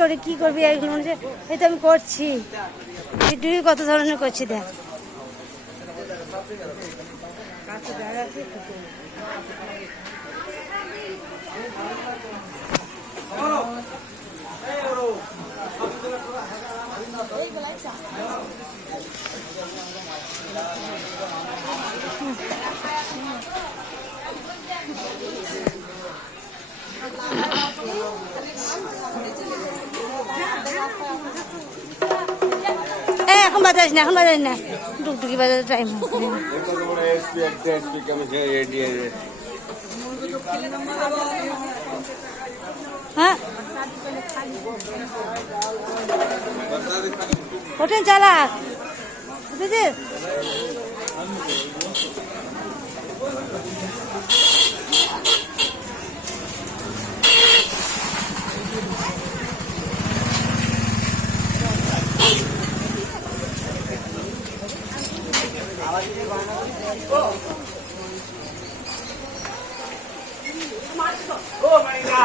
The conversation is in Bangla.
করি কি করবি? এইগুলো মনে হচ্ছে, এই তো আমি করছি। ভিডিও কত ধরনের করছি দেখ। এ এখন বাজাস না এখন বাজাস না। টুকটুকি বাজার টাইম হ্যাঁ? ওঠেন চালাক বুঝেছিস? ও মারিনা